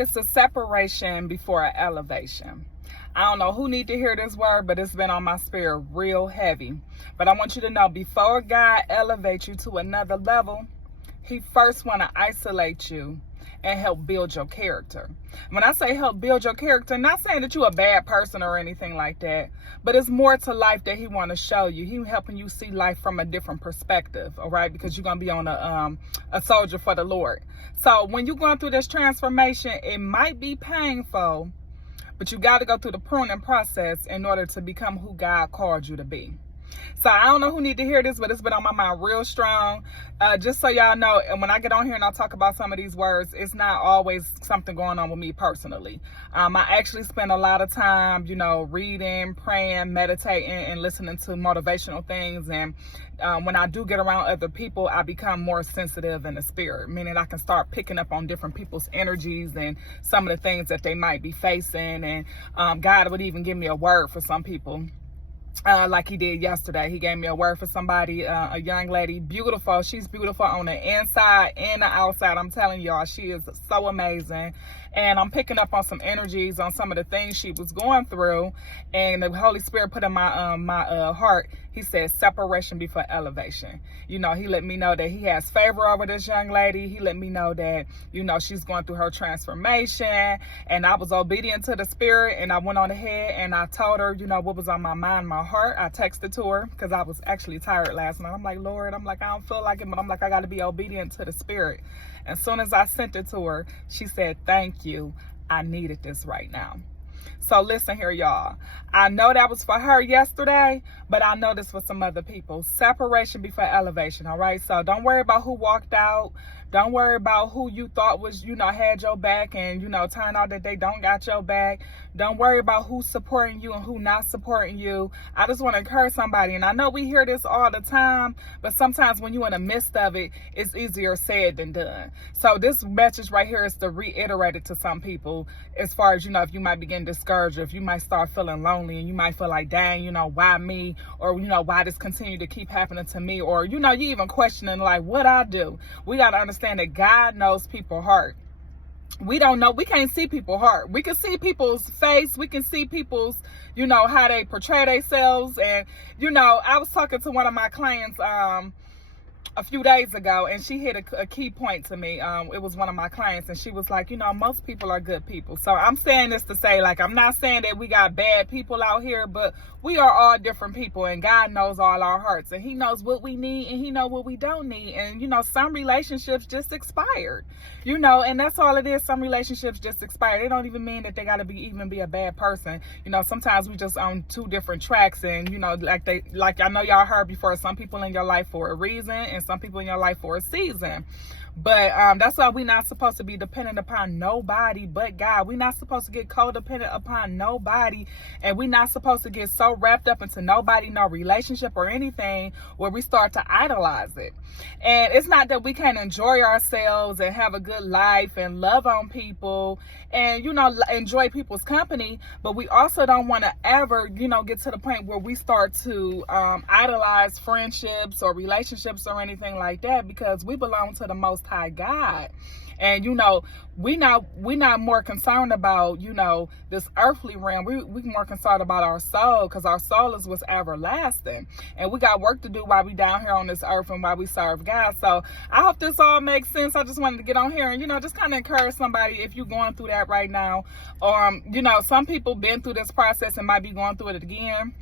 It's a separation before an elevation. I don't know who need to hear this word, but it's been on my spirit real heavy. But I want you to know, before God elevates you to another level, he first want to isolate you and help build your character. When I say help build your character, not saying that you're a bad person or anything like that, but it's more to life that he want to show you. He helping you see life from a different perspective, all right? Because you're going to be on a soldier for the Lord. So when you're going through this transformation, it might be painful, but you got to go through the pruning process in order to become who God called you to be. So I don't know who need to hear this, but it's been on my mind real strong. Just so y'all know, and when I get on here and I talk about some of these words, it's not always something going on with me personally. I actually spend a lot of time, reading, praying, meditating, and listening to motivational things. And when I do get around other people, I become more sensitive in the spirit, meaning I can start picking up on different people's energies and some of the things that they might be facing. And God would even give me a word for some people. Like he did yesterday. He gave me a word for somebody, a young lady, beautiful. She's beautiful on the inside and the outside. I'm telling y'all, she is so amazing. And I'm picking up on some energies on some of the things she was going through. And the Holy Spirit put in my heart, he said, separation before elevation. He let me know that he has favor over this young lady. He let me know that, she's going through her transformation. And I was obedient to the Spirit. And I went on ahead and I told her, what was on my mind, my heart. I texted to her because I was actually tired last night. I'm like, Lord, I don't feel like it, but I'm like, I got to be obedient to the Spirit. As soon as I sent it to her, she said, thank you. I needed this right now. So listen here, y'all. I know that was for her yesterday, but I know this for some other people. Separation before elevation, all right? So don't worry about who walked out. Don't worry about who you thought was, had your back and, turned out that they don't got your back. Don't worry about who's supporting you and who not supporting you. I just want to encourage somebody. And I know we hear this all the time, but sometimes when you're in the midst of it, it's easier said than done. So this message right here is to reiterate it to some people as far as, if you might be getting discouraged, or if you might start feeling lonely and you might feel like, dang, why me? Or, why this continue to keep happening to me? Or, you even questioning like what I do. We got to understand that God knows people's heart. We don't know. We can't see people's heart. We can see people's face. We can see people's, how they portray themselves. And, I was talking to one of my clients, a few days ago, and she hit a key point to me. It was one of my clients, and she was like, most people are good people. So I'm saying this to say, like, I'm not saying that we got bad people out here, but we are all different people, and God knows all our hearts, and he knows what we need, and he knows what we don't need. And, some relationships just expired, and that's all it is. Some relationships just expired. They don't even mean that they got to even be a bad person. Sometimes we just on two different tracks, and, like I know y'all heard before, some people in your life for a reason, and some people in your life for a season. But that's why we're not supposed to be dependent upon nobody but God. We're not supposed to get codependent upon nobody, and we're not supposed to get so wrapped up into nobody, no relationship or anything where we start to idolize it. And it's not that we can't enjoy ourselves and have a good life and love on people and, enjoy people's company, but we also don't want to ever, get to the point where we start to idolize friendships or relationships or anything like that, because we belong to the Most High God. And, we not more concerned about, this earthly realm. We more concerned about our soul, because our soul is what's everlasting. And we got work to do while we down here on this earth and while we serve God. So I hope this all makes sense. I just wanted to get on here and, just kind of encourage somebody if you're going through that right now. Some people been through this process and might be going through it again.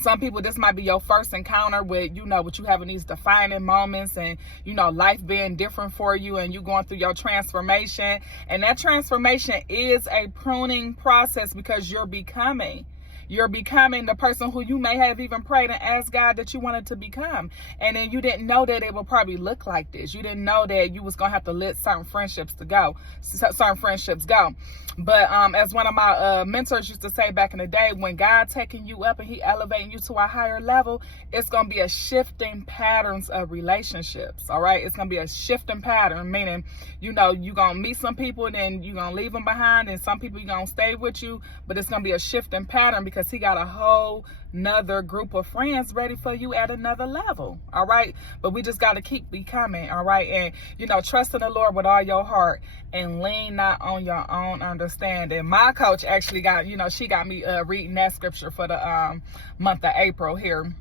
Some people, this might be your first encounter with, what you having these defining moments and, life being different for you and you going through your transformation. And that transformation is a pruning process, because you're becoming the person who you may have even prayed and asked God that you wanted to become. And then you didn't know that it would probably look like this. You didn't know that you was going to have to let certain friendships go. But as one of my mentors used to say back in the day, when God taking you up and he elevating you to a higher level, it's going to be a shifting patterns of relationships. All right. It's going to be a shifting pattern, meaning, you're going to meet some people and then you're going to leave them behind, and some people you're going to stay with you, but it's going to be a shifting pattern, because he got a whole nother group of friends ready for you at another level. All right. But we just got to keep becoming. All right. And, you know, trust in the Lord with all your heart and lean not on your own understanding. My coach actually got, you know, she got me reading that scripture for the month of April here.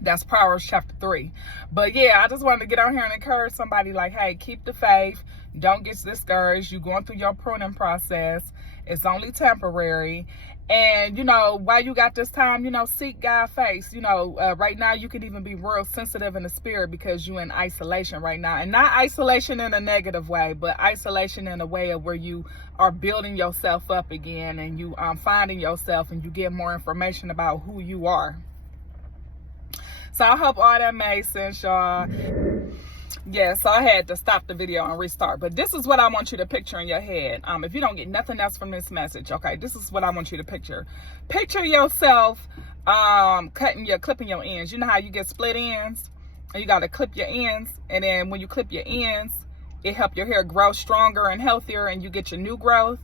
That's Proverbs chapter 3. But yeah, I just wanted to get on here and encourage somebody like, hey, keep the faith. Don't get discouraged. You're going through your pruning process. It's only temporary. And, you know, while you got this time, you know, seek God's face. You know, right now you can even be real sensitive in the spirit because you're in isolation right now. And not isolation in a negative way, but isolation in a way of where you are building yourself up again and you finding yourself and you get more information about who you are. So I hope all that made sense, y'all. Yeah, so I had to stop the video and restart. But this is what I want you to picture in your head. If you don't get nothing else from this message, okay, this is what I want you to picture. Picture yourself clipping your ends. You know how you get split ends? And you got to clip your ends. And then when you clip your ends, it helps your hair grow stronger and healthier and you get your new growth.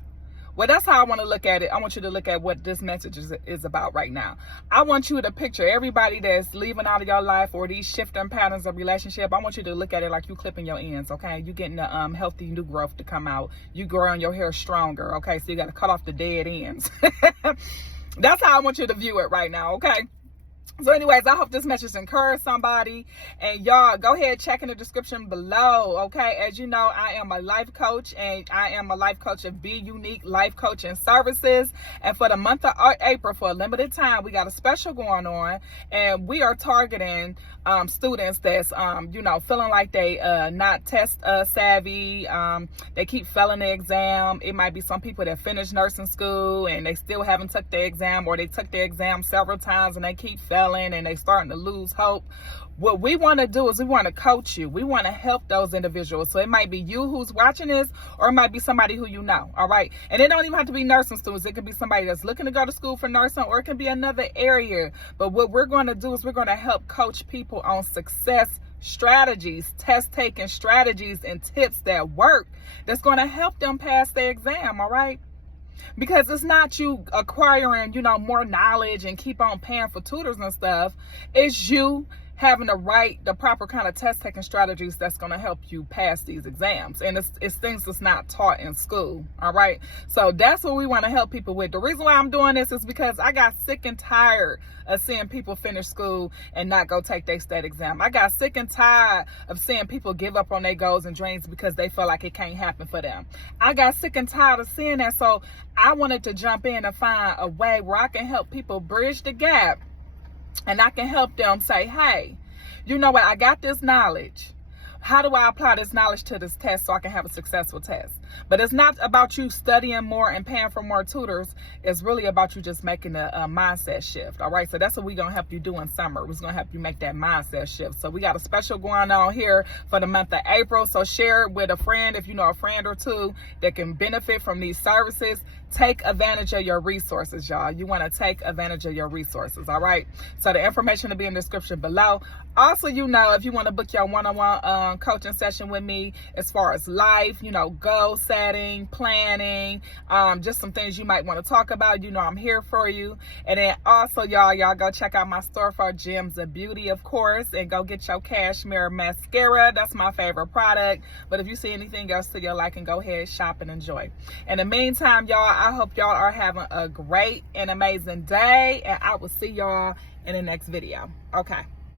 Well, that's how I want to look at it. I want you to look at what this message is about right now. I want you to picture everybody that's leaving out of your life or these shifting patterns of relationship. I want you to look at it like you clipping your ends, okay? You getting the healthy new growth to come out. You growing your hair stronger, okay? So you got to cut off the dead ends. That's how I want you to view it right now, okay? So anyways, I hope this message encouraged somebody. And y'all, go ahead, check in the description below, okay? As you know, I am a life coach, and I am a life coach of Be Unique Life Coaching Services. And for the month of April, for a limited time, we got a special going on. And we are targeting students that's, you know, feeling like they not test savvy. They keep failing the exam. It might be some people that finished nursing school and they still haven't took the exam, or they took the exam several times and they keep failing and they starting to lose hope. What we want to do is we want to coach you. We want to help those individuals. So it might be you who's watching this, or it might be somebody who you know, all right? And it don't even have to be nursing students. It could be somebody that's looking to go to school for nursing, or it can be another area. But what we're going to do is we're going to help coach people on success strategies, test-taking strategies and tips that work that's going to help them pass their exam, all right? Because it's not you acquiring, you know, more knowledge and keep on paying for tutors and stuff. It's you having the proper kind of test taking strategies that's going to help you pass these exams. And it's things that's not taught in school. All right. So that's what we want to help people with. The reason why I'm doing this is because I got sick and tired of seeing people finish school and not go take their state exam. I got sick and tired of seeing people give up on their goals and dreams because they feel like it can't happen for them. I got sick and tired of seeing that. So I wanted to jump in and find a way where I can help people bridge the gap. And I can help them say, hey, you know what? I got this knowledge. How do I apply this knowledge to this test so I can have a successful test? But it's not about you studying more and paying for more tutors. It's really about you just making a mindset shift. All right. So that's what we're going to help you do in summer. We're going to help you make that mindset shift. So we got a special going on here for the month of April. So share it with a friend if you know a friend or two that can benefit from these services. Take advantage of your resources, y'all. You want to take advantage of your resources. All right. So the information will be in the description below. Also, you know, if you want to book your one-on-one coaching session with me as far as life, you know, goal setting, planning, just some things you might want to talk about, you know, I'm here for you. And then also, y'all go check out my store for Gems of Beauty, of course, and go get your cashmere mascara. That's my favorite product. But if you see anything else to your liking, go ahead, shop and enjoy. In the meantime, y'all, I hope y'all are having a great and amazing day, and I will see y'all in the next video. Okay.